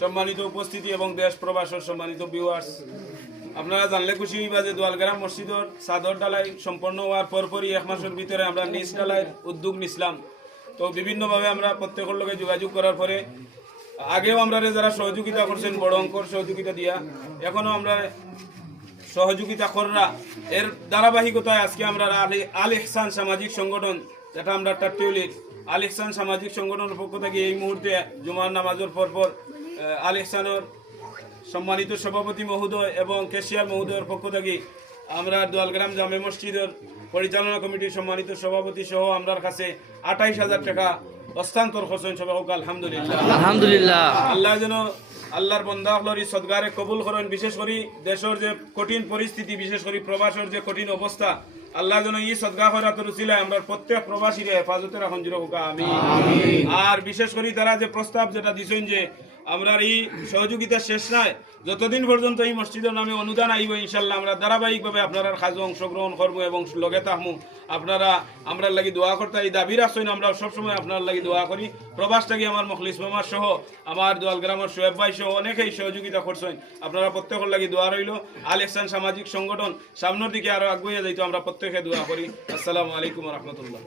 সম্মানিত উপস্থিতি এবং দেশ প্রবাসের সম্মানিত ভিউয়ার্স, আপনারা জানলে খুশি হইবা যে দোয়ালগ্রাম মসজিদের চাদর ডালাই সম্পন্ন হওয়ার পরপরই 1 মাসের ভিতরে আমরা নিচ ডালাইয়ের উদ্যোগ নিছিলাম। তো বিভিন্নভাবে আমরা প্রত্যেকের লগে যোগাযোগ করার পরে আগেও আমরা যারা সহযোগিতা করছেন বড় অঙ্কর সহযোগিতা দিয়া, এখনো আমরা সহযোগিতা কররা এর ধারাবাহিকতায় আজকে আমরা আল ইহসান সামাজিক সংগঠন, যেটা আমরা টাট্টিউলির আল ইহসান সামাজিক সংগঠনের পক্ষ থেকে এই মুহূর্তে জুমার নামাজের পরপর আল ইহসানের সম্মানিত সভাপতি মহোদয় এবং কেশিয়ার মহোদয়ের পক্ষ থেকে আমরা দোয়ালগ্রাম জামে মসজিদের পরিচালনা কমিটির সম্মানিত সভাপতি সহ আমরার কাছে 28,000 টাকা হস্তান্তর করছেন। সবাই আলহামদুলিল্লাহ আলহামদুলিল্লাহ। আল্লাহ যেন আল্লাহর বন্দা হলরি সদগারে কবুল করেন। বিশেষ করে দেশের যে কঠিন পরিস্থিতি, বিশেষ করে প্রবাসের যে কঠিন অবস্থা, আল্লাহ যেন এই সদগা করাতের উসিলায় আমরা প্রত্যেক প্রবাসীরে হেফাজতে রাখুন। আমিন। আর বিশেষ করে তারা যে প্রস্তাব যেটা দিছেন যে আমরা এই সহযোগিতা শেষ নয়, যতদিন পর্যন্ত এই মসজিদের নামে অনুদান আইব ইনশাল্লাহ আমরা ধারাবাহিকভাবে আপনারা কাজে অংশগ্রহণ করবো এবং লগে থাকবো। আপনারা আমরা লাগি দোয়া করতে এই দাবি রাখছেন, আমরা সবসময় আপনার লাগি দোয়া করি। প্রবাস থেকে আমার মখলিস মামা সহ আমার দোয়ালগ্রামের সোহেব ভাই সহ অনেকেই সহযোগিতা করছেন। আপনারা প্রত্যেকের লাগি দোয়া রইল। আল ইহসান সামাজিক সংগঠন সামনের দিকে আরো আগুয়ে যাইতো, আমরা প্রত্যেকে দোয়া করি। আসসালামু আলাইকুম ওয়া রাহমাতুল্লাহ।